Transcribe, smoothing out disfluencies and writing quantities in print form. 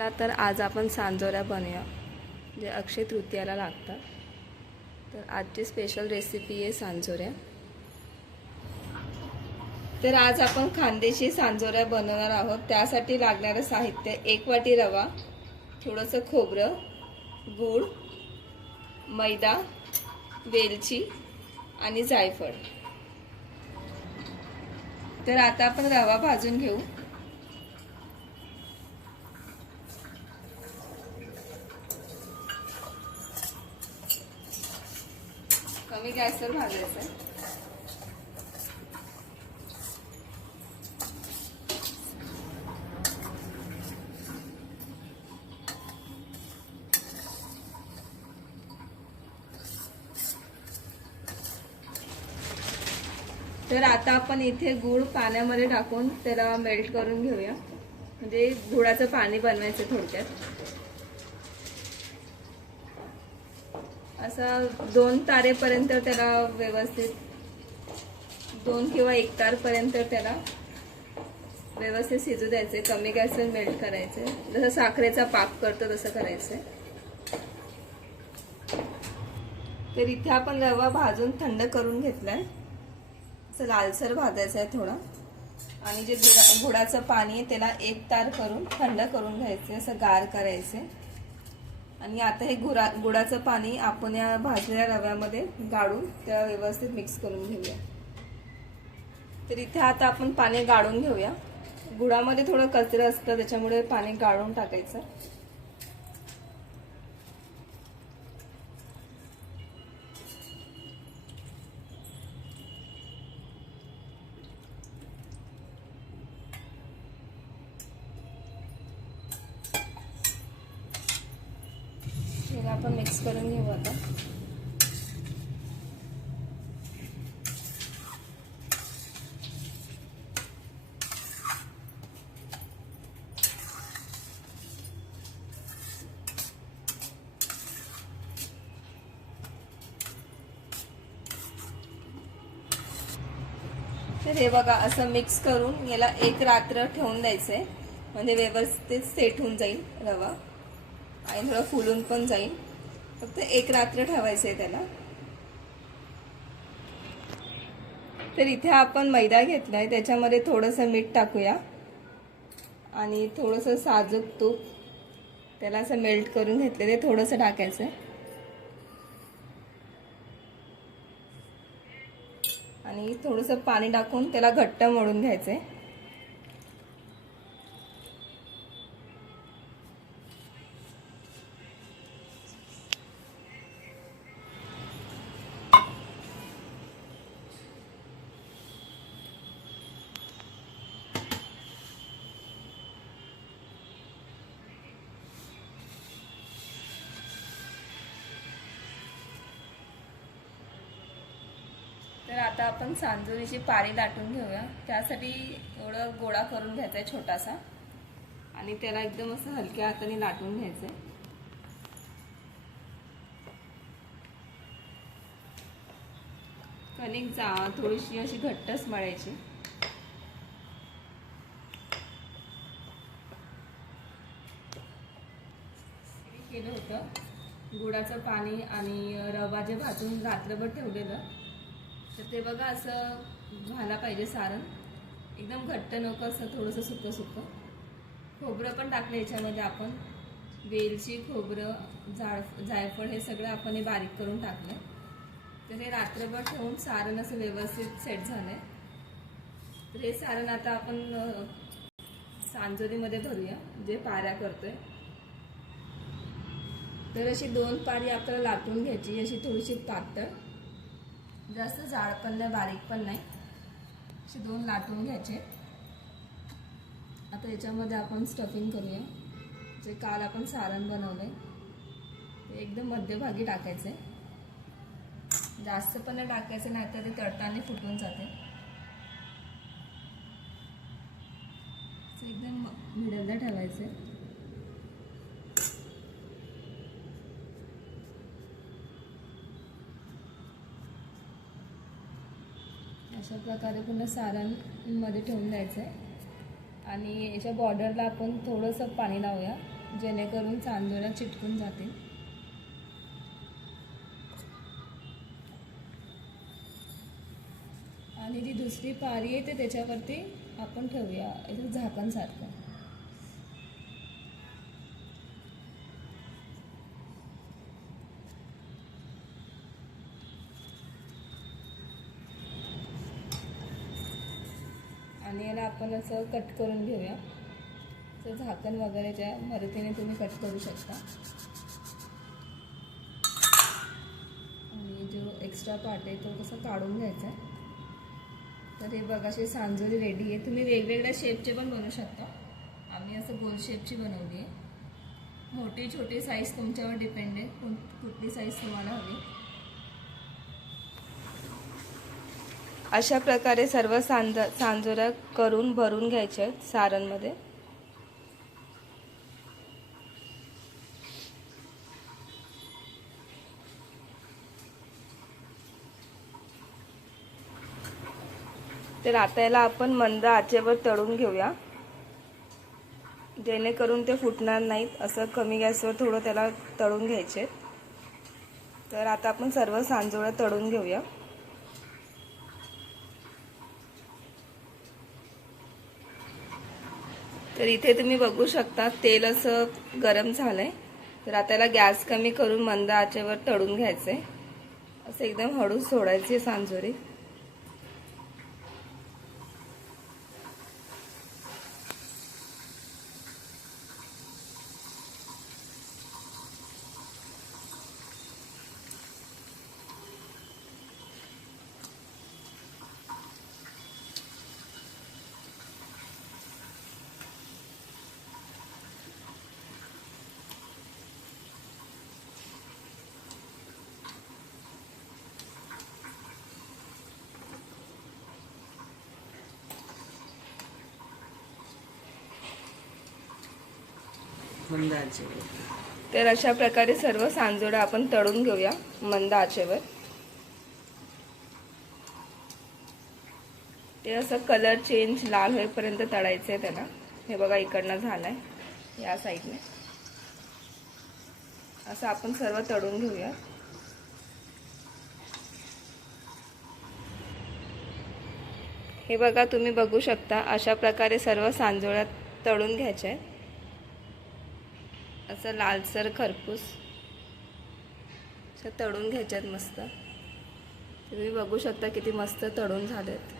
तर आज आपण सांजोऱ्या बनवूया, जे अक्षय तृतीयाला लागतात. तर आजची स्पेशल रेसिपी आहे सांजोऱ्या. तर आज आपण खानदेशी सांजोऱ्या बनवणार आहोत. त्यासाठी लागणारं साहित्य: 1 वाटी रवा, थोडंसं खोबरं, गूळ, मैदा, वेलची आणि जायफळ. तर आता आपण रवा भाजून घेऊ. कमी गॅसवर भाजायचं. तर आता आपण इथे गूळ पाण्यामध्ये टाकून त्याला मेल्ट करून घेऊया. म्हणजे गुळाचं पाणी बनवायचं थोडक्यात. असं 2 तारेपर्यंत त्याला व्यवस्थित, 2 किंवा 1 तारपर्यंत त्याला व्यवस्थित शिजू द्यायचे. कमी गॅसवर मेल्ट करायचे. जसं साखरेचा पाक करतो तसं करायचं. तर इथे आपण रवा भाजून थंड करून घेतलाय. असं लालसर भाजायचं आहे थोडा. आणि जे गुळाचं पाणी आहे त्याला 1 तार करून थंड करून घ्यायचे, असं गार करायचे. आणि आता हे गुळाचं पाणी आपण या भाजलेल्या रव्यामध्ये गाळून त्याला व्यवस्थित मिक्स करून घेऊया. तर इथे आता आपण पाणी गाळून घेऊया. गुळामध्ये थोडं कचरं असतं, त्याच्यामुळे पाणी गाळून टाकायचं. आपण मिक्स करून घेऊ आता. तर हे बघा, असं मिक्स करून याला 1 रात्र ठेवून द्यायचंय. म्हणजे व्यवस्थित सेट होऊन जाईल रवा आणि थोडं फुलून पण जाईल. फक्त 1 रात्र ठेवायचंय त्याला. तर इथे आपण मैदा घेतलाय, त्याच्यामध्ये थोडंसं मीठ टाकूया आणि थोडंसं साजूक तूप त्याला असं मेल्ट करून घेतले ते थोडंसं टाकायचं. आणि थोडंसं पाणी टाकून त्याला घट्ट मळून घ्यायचंय. तर आता आपण सांजोरीची पारी लाटून घेऊया. त्यासाठी एवढं गोळा करून घ्यायचा आहे छोटासा आणि त्याला एकदम असं हलक्या हाताने लाटून घ्यायचं आहे. कणिक थोडीशी अशी घट्टच मळायची. केलं होतं गुळाचं पाणी आणि रवा जे भाजून रात्रभर ठेवलेलं, तर ते बघा असं व्हायला पाहिजे सारण. एकदम घट्ट नको, असं थोडंसं सुकं सुकं. खोबरं पण टाकलं याच्यामध्ये आपण. वेलची, खोबरं, जायफळ हे सगळं आपण हे बारीक करून टाकलं. तर हे रात्रभर ठेवून सारण असं व्यवस्थित सेट झालंय. तर हे सारण आता आपण सांजोरीमध्ये भरूया, जे पाऱ्या करतोय. तर अशी 2 पारी आपल्याला लाटून घ्यायची, अशी थोडीशी पातळ, जास्त जाड पण नाही बारीक पण नाही, असे 2 लाटून घ्यायचे. आता याच्यामध्ये आपण स्टफिंग करूया. जे काल आपण सारण बनवलंय ते एकदम मध्यभागी टाकायचे. जास्त पण नाही टाकायचं, नाहीतर ते तळताना फुटून जाते. एकदम मिडलला ठेवायचे. अशा प्रकारे पूर्ण सारण मध्ये ठेवून द्यायचं आहे. आणि याच्या बॉर्डरला आपण थोडंसं पाणी लावूया. जेणेकरून सांजोळ्या चिटकून जातील. आणि जी दुसरी पारी आहे ते त्याच्यावरती आपण ठेवूया झाकण सारखं. आणि याला आपण असं कट करून घेऊया. तर झाकण वगैरेच्या मदतीने तुम्ही कट करू शकता. आणि जो एक्स्ट्रा पार्ट आहे तो कसा काढून घ्यायचा. तर हे बघा अशी सांजोळी रेडी आहे. तुम्ही वेगवेगळ्या शेपचे पण बनवू शकता. आम्ही असं गोल शेपची बनवली आहे. मोठी छोटी साईज तुमच्यावर डिपेंड आहे, कुठली साईज तुम्हाला हवी. अशा प्रकारे सर्व सांजोळ्या करून भरून घ्यायच्या आहेत सारणमध्ये. तर आता याला आपण मंद आचेवर तळून घेऊया, जेणेकरून ते फुटणार नाहीत. असं कमी गॅसवर थोडं त्याला तळून घ्यायचे. तर आता आपण सर्व सांजोळ्या तळून घेऊया. तर इथे तुम्ही बघू शकता तेल असं गरम झालंय. तर आता याला गॅस कमी करून मंद आचेवर तळून घ्यायचंय. असं एकदम हळूच सोडायची सांजोळी. मंद आचेवर. तर अशा प्रकारे सर्व सांजोळ्या आपण तळून घेऊया मंद आचेवर. ते असं कलर चेंज लाल होईपर्यंत तळायचं आहे त्याला. हे बघा इकडनं झालंय, या साईडने. असं आपण सर्व तळून घेऊया. हे बघा तुम्ही बघू शकता अशा प्रकारे सर्व सांजोळ्या तळून घ्यायच्या आहेत. असं लालसर खरपूस असं तळून घ्यायच्यात मस्त. तुम्ही बघू शकता किती मस्त तळून झालेत.